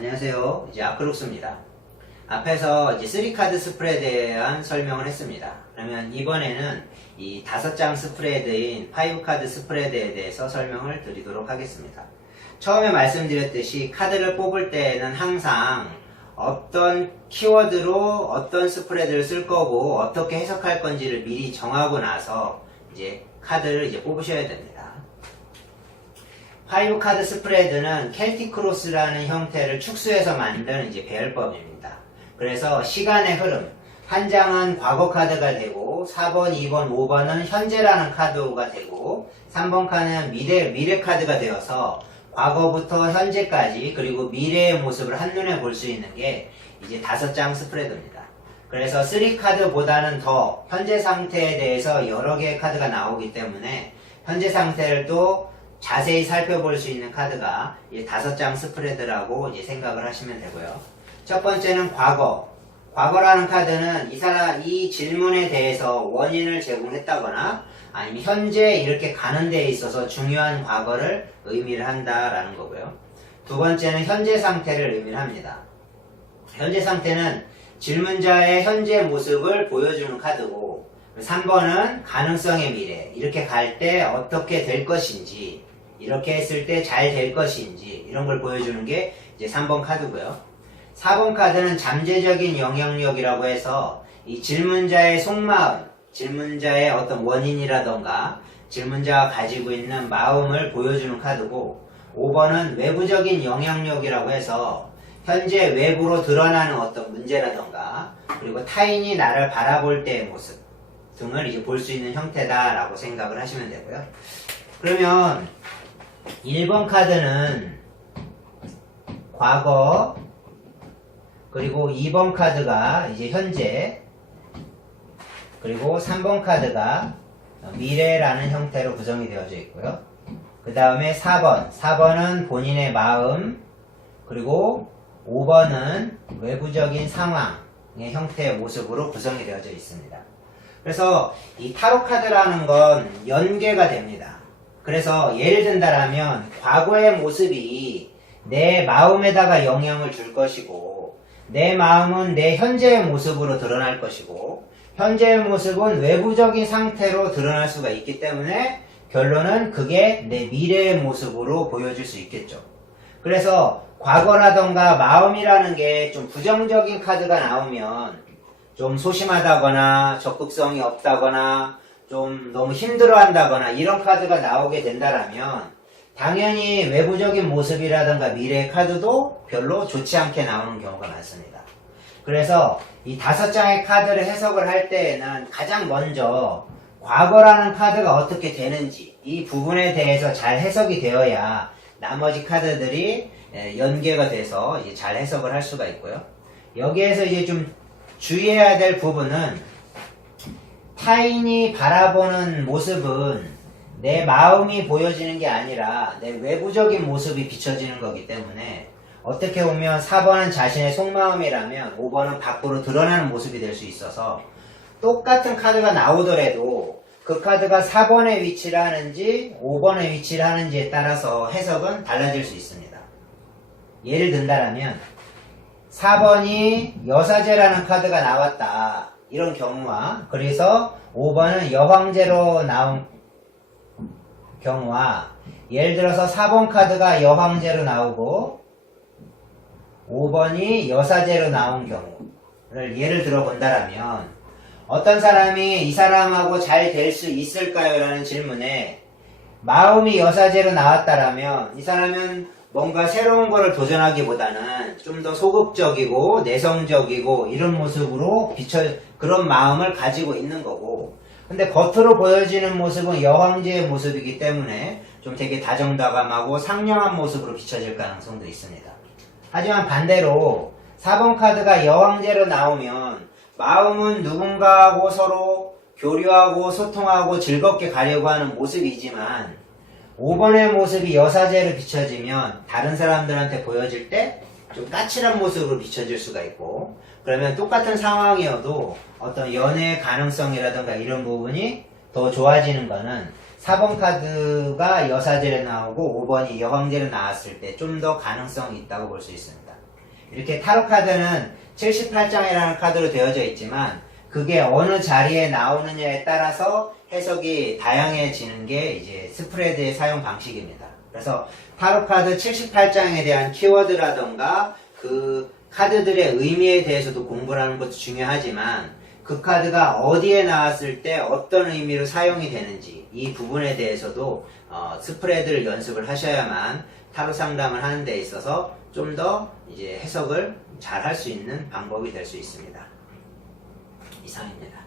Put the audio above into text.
안녕하세요. 이제 아크록스입니다. 앞에서 이제 3카드 스프레드에 대한 설명을 했습니다. 그러면 이번에는 이 5장 스프레드인 5카드 스프레드에 대해서 설명을 드리도록 하겠습니다. 처음에 말씀드렸듯이 카드를 뽑을 때에는 항상 어떤 키워드로 어떤 스프레드를 쓸 거고 어떻게 해석할 건지를 미리 정하고 나서 이제 카드를 이제 뽑으셔야 됩니다. 5카드 스프레드는 켈틱 크로스라는 형태를 축소해서 만든 이제 배열법입니다. 그래서 시간의 흐름, 한 장은 과거 카드가 되고 4번, 2번, 5번은 현재라는 카드가 되고 3번 카드는 미래 카드가 되어서 과거부터 현재까지 그리고 미래의 모습을 한눈에 볼 수 있는 게 이제 5장 스프레드입니다. 그래서 3카드보다는 더 현재 상태에 대해서 여러 개의 카드가 나오기 때문에 현재 상태를 또 자세히 살펴볼 수 있는 카드가 이 5장 스프레드라고 이제 생각을 하시면 되고요. 첫 번째는 과거. 과거라는 카드는 이 질문에 대해서 원인을 제공했다거나 아니면 현재 이렇게 가는 데에 있어서 중요한 과거를 의미를 한다라는 거고요. 두 번째는 현재 상태를 의미를 합니다. 현재 상태는 질문자의 현재 모습을 보여주는 카드고 3번은 가능성의 미래, 이렇게 갈 때 어떻게 될 것인지, 이렇게 했을 때 잘 될 것인지 이런 걸 보여주는 게 이제 3번 카드고요. 4번 카드는 잠재적인 영향력이라고 해서 이 질문자의 속마음, 질문자의 어떤 원인이라던가 질문자가 가지고 있는 마음을 보여주는 카드고 5번은 외부적인 영향력이라고 해서 현재 외부로 드러나는 어떤 문제라던가 그리고 타인이 나를 바라볼 때의 모습 등을 이제 볼 수 있는 형태다라고 생각을 하시면 되고요. 그러면 1번 카드는 과거, 그리고 2번 카드가 이제 현재, 그리고 3번 카드가 미래라는 형태로 구성이 되어져 있고요. 그 다음에 4번은 본인의 마음, 그리고 5번은 외부적인 상황의 형태의 모습으로 구성이 되어져 있습니다. 그래서 이 타로 카드라는 건 연계가 됩니다. 그래서 예를 든다라면 과거의 모습이 내 마음에다가 영향을 줄 것이고 내 마음은 내 현재의 모습으로 드러날 것이고 현재의 모습은 외부적인 상태로 드러날 수가 있기 때문에 결론은 그게 내 미래의 모습으로 보여질 수 있겠죠. 그래서 과거라던가 마음이라는 게 좀 부정적인 카드가 나오면 좀 소심하다거나 적극성이 없다거나 좀 너무 힘들어한다거나 이런 카드가 나오게 된다라면 당연히 외부적인 모습이라든가 미래의 카드도 별로 좋지 않게 나오는 경우가 많습니다. 그래서 이 5장의 카드를 해석을 할 때에는 가장 먼저 과거라는 카드가 어떻게 되는지 이 부분에 대해서 잘 해석이 되어야 나머지 카드들이 연계가 돼서 이제 잘 해석을 할 수가 있고요. 여기에서 이제 좀 주의해야 될 부분은 타인이 바라보는 모습은 내 마음이 보여지는 게 아니라 내 외부적인 모습이 비춰지는 거기 때문에 어떻게 보면 4번은 자신의 속마음이라면 5번은 밖으로 드러나는 모습이 될 수 있어서 똑같은 카드가 나오더라도 그 카드가 4번에 위치를 하는지 5번에 위치를 하는지에 따라서 해석은 달라질 수 있습니다. 예를 든다라면 4번이 여사제라는 카드가 나왔다. 이런 경우와 그래서 5번은 여황제로 나온 경우와 예를 들어서 4번 카드가 여황제로 나오고 5번이 여사제로 나온 경우를 예를 들어 본다라면 어떤 사람이 이 사람하고 잘 될 수 있을까요? 라는 질문에 마음이 여사제로 나왔다라면 이 사람은 뭔가 새로운 거를 도전하기보다는 좀 더 소극적이고 내성적이고 이런 모습으로 그런 마음을 가지고 있는 거고 근데 겉으로 보여지는 모습은 여황제의 모습이기 때문에 좀 되게 다정다감하고 상냥한 모습으로 비춰질 가능성도 있습니다. 하지만 반대로 4번 카드가 여황제로 나오면 마음은 누군가하고 서로 교류하고 소통하고 즐겁게 가려고 하는 모습이지만 5번의 모습이 여사제로 비춰지면 다른 사람들한테 보여질 때 좀 까칠한 모습으로 비춰질 수가 있고 그러면 똑같은 상황이어도 어떤 연애의 가능성이라든가 이런 부분이 더 좋아지는 거는 4번 카드가 여사제로 나오고 5번이 여황제로 나왔을 때 좀 더 가능성이 있다고 볼 수 있습니다. 이렇게 타로 카드는 78장이라는 카드로 되어져 있지만 그게 어느 자리에 나오느냐에 따라서 해석이 다양해지는 게 이제 스프레드의 사용 방식입니다. 그래서 타로 카드 78장에 대한 키워드라던가 그 카드들의 의미에 대해서도 공부를 하는 것도 중요하지만 그 카드가 어디에 나왔을 때 어떤 의미로 사용이 되는지 이 부분에 대해서도 스프레드를 연습을 하셔야만 타로 상담을 하는 데 있어서 좀 더 이제 해석을 잘 할 수 있는 방법이 될 수 있습니다. 이상입니다.